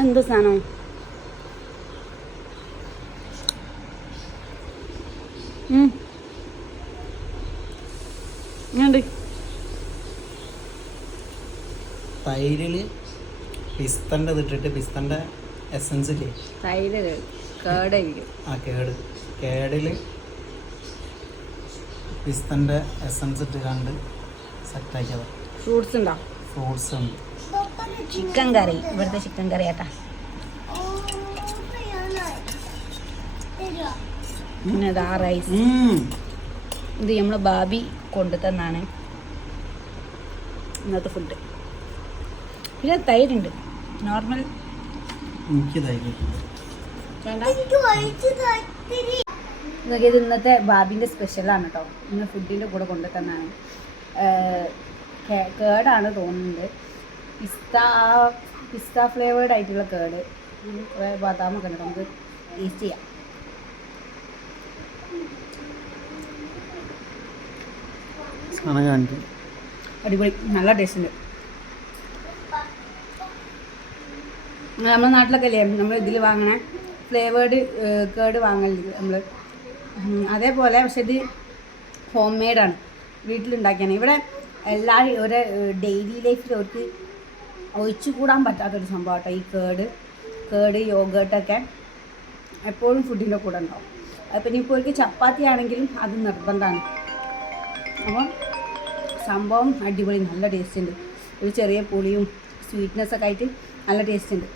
എന്ത് സാധനം? തൈരിൽ പിസ്തൻ്റെ ഇട്ടിട്ട് പിസ്തൻ്റെ എസൻസ് ഇല്ലേ, തൈര് കേടായിരിക്കും. ആ കേടിൽ പിസ്തൻ്റെ എസൻസ് ഇട്ട് കണ്ട് സെറ്റാക്കിയതാണ്. ഫ്രൂട്ട്സ് ഉണ്ടോ? ഫ്രൂട്ട്സ് ഉണ്ട്. ചിക്കൻ കറി, ഇവിടുത്തെ ചിക്കൻ കറി ആട്ടാ. പിന്നെ ഇതാ റൈസ്. ഇത് നമ്മളെ ബാബി കൊണ്ടു തന്നാണ് ഇന്നത്തെ ഫുഡ്. പിന്നെ തൈരുണ്ട്, നോർമൽ. ഇത് ഇന്നത്തെ ബാബിൻ്റെ സ്പെഷ്യലാണ് കേട്ടോ. ഇന്ന് ഫുഡിൻ്റെ കൂടെ കൊണ്ടു തന്നാണ്. കേടാണ് തോന്നുന്നത്. പിസ്ത ഫ്ലേവേർഡ് ആയിട്ടുള്ള കേട്. കുറേ ബദാമൊക്കെ ഉണ്ട്, നമുക്ക് ടേസ്റ്റ് ചെയ്യാം. അടിപൊളി, നല്ല ടേസ്റ്റ് ഉണ്ട്. നമ്മുടെ നാട്ടിലൊക്കെ അല്ലേ നമ്മൾ ഇതിൽ വാങ്ങണേ ഫ്ലേവേർഡ് കേട് വാങ്ങലുണ്ട് നമ്മൾ. അതേപോലെ പക്ഷെ ഇത് ഹോം മെയ്ഡാണ്, വീട്ടിലുണ്ടാക്കിയാണ്. ഇവിടെ എല്ലാവരും ഒരു ഡെയിലി ലൈഫിൽ അവർക്ക് ഒഴിച്ചു കൂടാൻ പറ്റാത്തൊരു സംഭവം കേട്ടോ ഈ കേട് യോഗേർട്ടൊക്കെ എപ്പോഴും ഫുഡിൻ്റെ കൂടെ ഉണ്ടാവും. അപ്പം ഇനിയിപ്പോൾ അവർക്ക് ചപ്പാത്തി ആണെങ്കിലും അത് നിർബന്ധമാണ്. അപ്പം സംഭവം അടിപൊളി, നല്ല ടേസ്റ്റ് ഉണ്ട്. ഒരു ചെറിയ പുളിയും സ്വീറ്റ്നെസ്സൊക്കെ ആയിട്ട് നല്ല ടേസ്റ്റ് ഉണ്ട്.